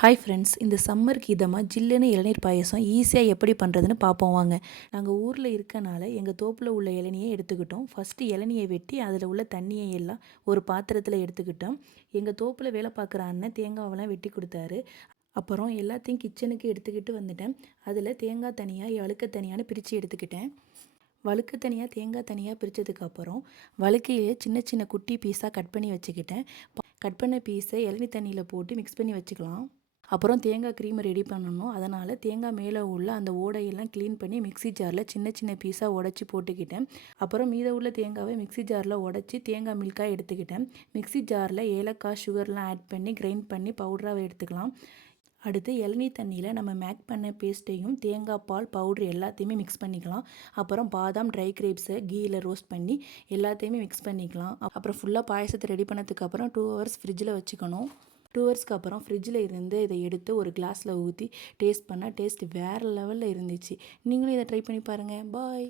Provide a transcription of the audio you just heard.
Hi friends, இந்த சம்மருக்கு இதமாக ஜில்லுன்னு இளநீர் பாயசம் ஈஸியாக எப்படி பண்ணுறதுன்னு பார்ப்போம் வாங்க. நாங்கள் ஊரில் இருக்கனால எங்கள் தோப்பில் உள்ள இளநியை எடுத்துக்கிட்டோம். ஃபஸ்ட்டு இளநியை வெட்டி அதில் உள்ள தண்ணியை எல்லாம் ஒரு பாத்திரத்தில் எடுத்துக்கிட்டோம். எங்கள் தோப்பில் வேலை பார்க்குற அண்ணன் தேங்காவெல்லாம் வெட்டி கொடுத்தாரு. அப்புறம் எல்லாத்தையும் கிச்சனுக்கு எடுத்துக்கிட்டு வந்துட்டேன். அதில் தேங்காய் தனியாக வழுக்க தனியான்னு பிரித்து எடுத்துக்கிட்டேன். வழுக்க தனியாக தேங்காய் தனியாக பிரித்ததுக்கப்புறம் வழுக்கையே சின்ன சின்ன குட்டி பீஸாக கட் பண்ணி வச்சுக்கிட்டேன். கட் பண்ண பீஸை இளநீ தண்ணியில் போட்டு மிக்ஸ் பண்ணி வச்சுக்கலாம். அப்புறம் தேங்காய் க்ரீமை ரெடி பண்ணணும். அதனால் தேங்காய் மேலே உள்ள அந்த ஓடையெல்லாம் க்ளீன் பண்ணி மிக்ஸி ஜாரில் சின்ன சின்ன பீஸாக உடச்சி போட்டுக்கிட்டேன். அப்புறம் மீத உள்ள தேங்காவை மிக்ஸி ஜாரில் உடச்சி தேங்காய் மில்காய் எடுத்துக்கிட்டேன். மிக்ஸி ஜாரில் ஏலக்காய் சுகர்லாம் ஆட் பண்ணி கிரைண்ட் பண்ணி பவுடராக எடுத்துக்கலாம். அடுத்து இளநீ தண்ணியில் நம்ம மேக் பண்ண பேஸ்ட்டையும் தேங்காய் பால் பவுட்ரு எல்லாத்தையுமே மிக்ஸ் பண்ணிக்கலாம். அப்புறம் பாதாம் ட்ரை கிரேப்ஸை கீயில் ரோஸ்ட் பண்ணி எல்லாத்தையுமே மிக்ஸ் பண்ணிக்கலாம். அப்புறம் ஃபுல்லாக பாயசத்தை ரெடி பண்ணதுக்கப்புறம் 2 ஹவர்ஸ் ஃப்ரிட்ஜில் வச்சுக்கணும். 2 ஹவர்ஸ்க்கு அப்புறம் ஃப்ரிட்ஜில் இருந்து இதை எடுத்து ஒரு கிளாஸில் ஊற்றி டேஸ்ட் பண்ணால் டேஸ்ட் வேறு லெவலில் இருந்துச்சு. நீங்களும் இதை ட்ரை பண்ணி பாருங்கள். பாய்.